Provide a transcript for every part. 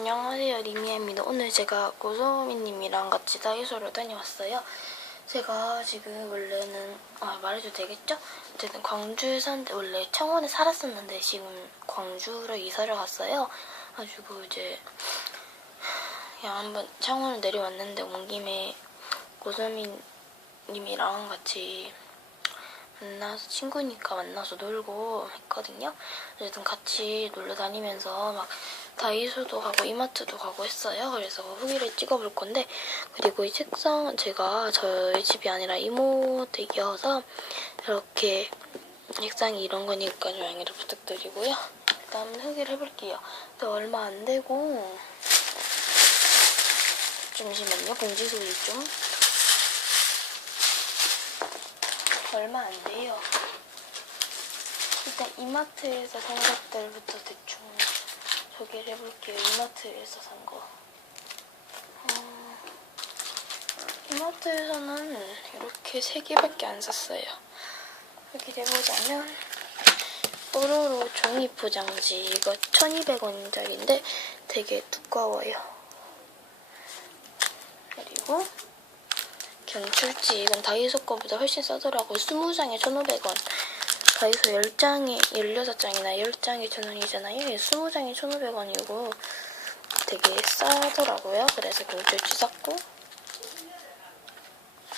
안녕하세요 리미아입니다. 오늘 제가 고소미님이랑 같이 다이소를 다녀왔어요. 제가 지금 원래는 아 말해도 되겠죠? 어쨌든 광주에 사는데 원래 창원에 살았었는데 지금 광주로 이사를 갔어요. 가지고 이제 그냥 한번 창원을 내려왔는데 온 김에 고소미님이랑 같이 만나서 친구니까 만나서 놀고 했거든요. 어쨌든 같이 놀러 다니면서 막 다이소도 가고 이마트도 가고 했어요. 그래서 후기를 찍어볼 건데 그리고 이 책상은 제가 저희 집이 아니라 이모 댁이어서 이렇게 책상이 이런 거니까 좀 양해를 부탁드리고요. 일단 후기를 해볼게요. 근데 얼마 안 되고 잠시만요. 공지 소리 좀. 얼마 안 돼요. 일단 이마트에서 산 것들부터 대충 소개를 해볼게요. 이마트에서 산 거. 어, 이마트에서는 이렇게 세 개밖에 안 샀어요. 여기 해보자면 뽀로로 종이 포장지 이거 1200원짜리인데 되게 두꺼워요. 그리고 경출지 이건 다이소 거보다 훨씬 싸더라고 20장에 1,500원 다이소 10장에 16장이나 10장에 1,000원이잖아요. 20장에 1,500원이고 되게 싸더라고요. 그래서 경출지 샀고.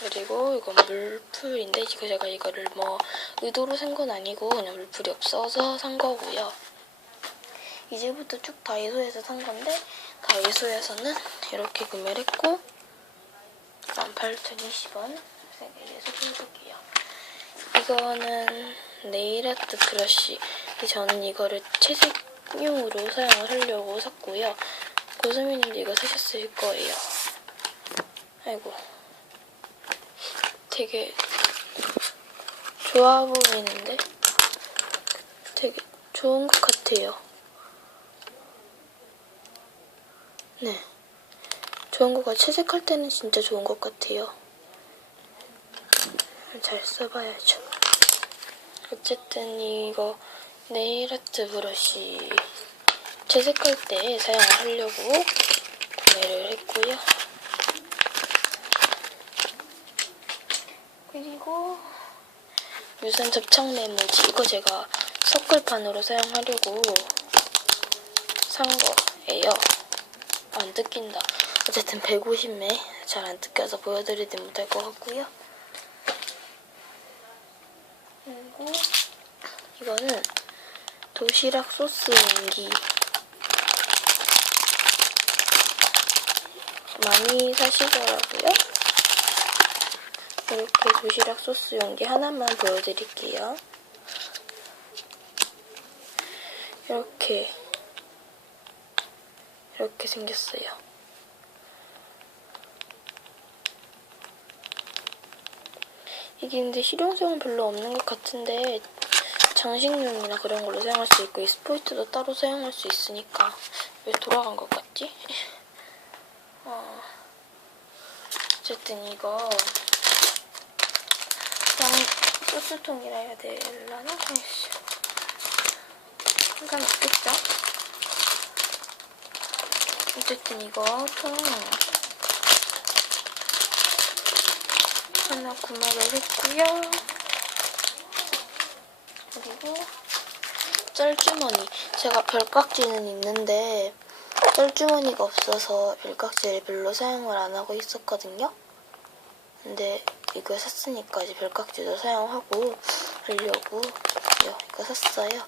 그리고 이건 물풀인데 이거 제가 이거를 뭐 의도로 산 건 아니고 그냥 물풀이 없어서 산 거고요. 이제부터 쭉 다이소에서 산 건데 다이소에서는 이렇게 구매를 했고 18,020원. 세개를 소개해볼게요. 이거는 네일 아트 브러쉬. 저는 이거를 채색용으로 사용을 하려고 샀고요. 고수미님도 이거 사셨을 거예요. 아이고. 되게 좋아 보이는데? 되게 좋은 것 같아요. 네. 좋은 거가 채색할 때는 진짜 좋은 것 같아요. 잘 써봐야죠. 어쨌든 이거 네일 아트 브러쉬 채색할 때 사용하려고 구매를 했고요. 그리고 유선 접착 메모지 이거 제가 서클판으로 사용하려고 산 거예요. 안 뜯긴다. 어쨌든 150매 잘 안 뜯겨서 보여드리지 못할 것 같고요. 그리고 이거는 도시락 소스 용기 많이 사시더라고요. 이렇게 도시락 소스 용기 하나만 보여드릴게요. 이렇게 이렇게 생겼어요. 이게 근데 실용성은 별로 없는 것 같은데 장식용이나 그런 걸로 사용할 수 있고 이 스포이트도 따로 사용할 수 있으니까 왜 돌아간 것 같지? 어. 어쨌든 이거 그냥 소스통이라 해야 되려나? 아이씨. 상관없겠죠? 어쨌든 이거 통 하나 구매를 했고요. 그리고 짤주머니. 제가 별깍지는 있는데 짤주머니가 없어서 별깍지를 별로 사용을 안 하고 있었거든요. 근데 이거 샀으니까 이제 별깍지도 사용하고 하려고 이거 샀어요.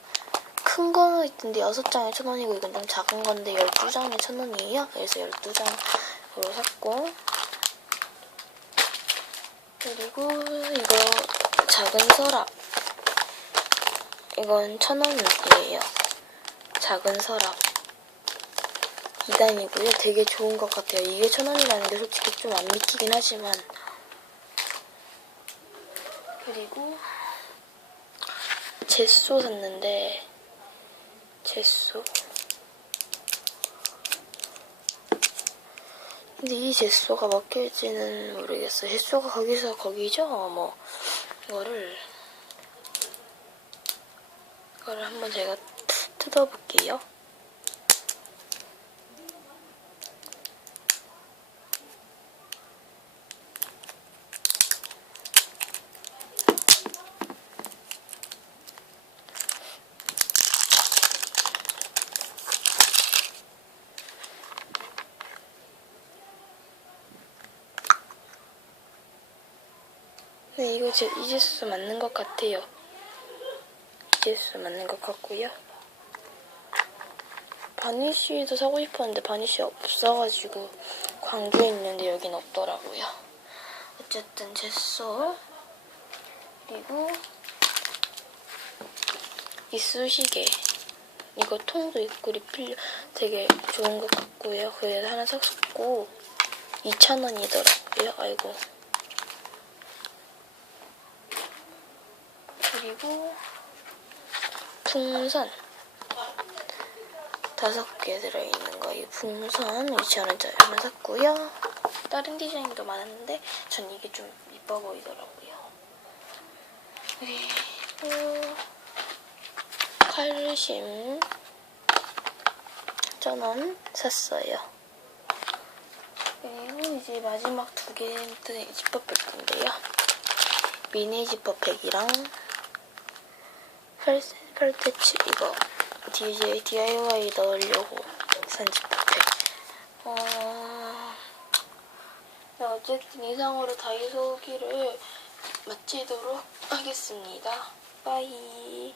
큰거 있던데 6장에 1,000원이고 이건 좀 작은 건데 12장에 1,000원이에요. 그래서 12장으로 샀고 그리고 이거 작은 서랍. 이건 천 원이에요. 작은 서랍. 2단이고요. 되게 좋은 것 같아요. 이게 천 원이라는 게 솔직히 좀 안 믿기긴 하지만. 그리고 젯소 샀는데 젯소. 근데 이 젯소가 먹힐지는 모르겠어요. 젯소가 거기서 거기죠? 뭐 이거를 이거를 한번 제가 뜯어볼게요. 네, 이거 제 이지수 맞는 것 같아요. 이지수 맞는 것 같고요. 바니쉬도 사고 싶었는데 바니쉬 없어가지고 광주에 있는데 여긴 없더라고요. 어쨌든 제소 그리고 이쑤시개 이거 통도 있고 리필 되게 좋은 것 같고요. 그래서 하나 샀고 2,000원이더라고요. 아이고. 그리고 풍선 다섯 개 들어있는 거 이 풍선 2,000원짜리 하나 샀고요. 다른 디자인도 많았는데 전 이게 좀 이뻐 보이더라고요. 그리고 칼슘 전원 샀어요. 그리고 이제 마지막 두 개는 지퍼백 인데요. 미니 지퍼백이랑 펠, 펠테츠 이거 DJ DIY 넣으려고 산 지퍼백. 어... 네, 어쨌든 이상으로 다이소 기를 마치도록 하겠습니다. 빠이.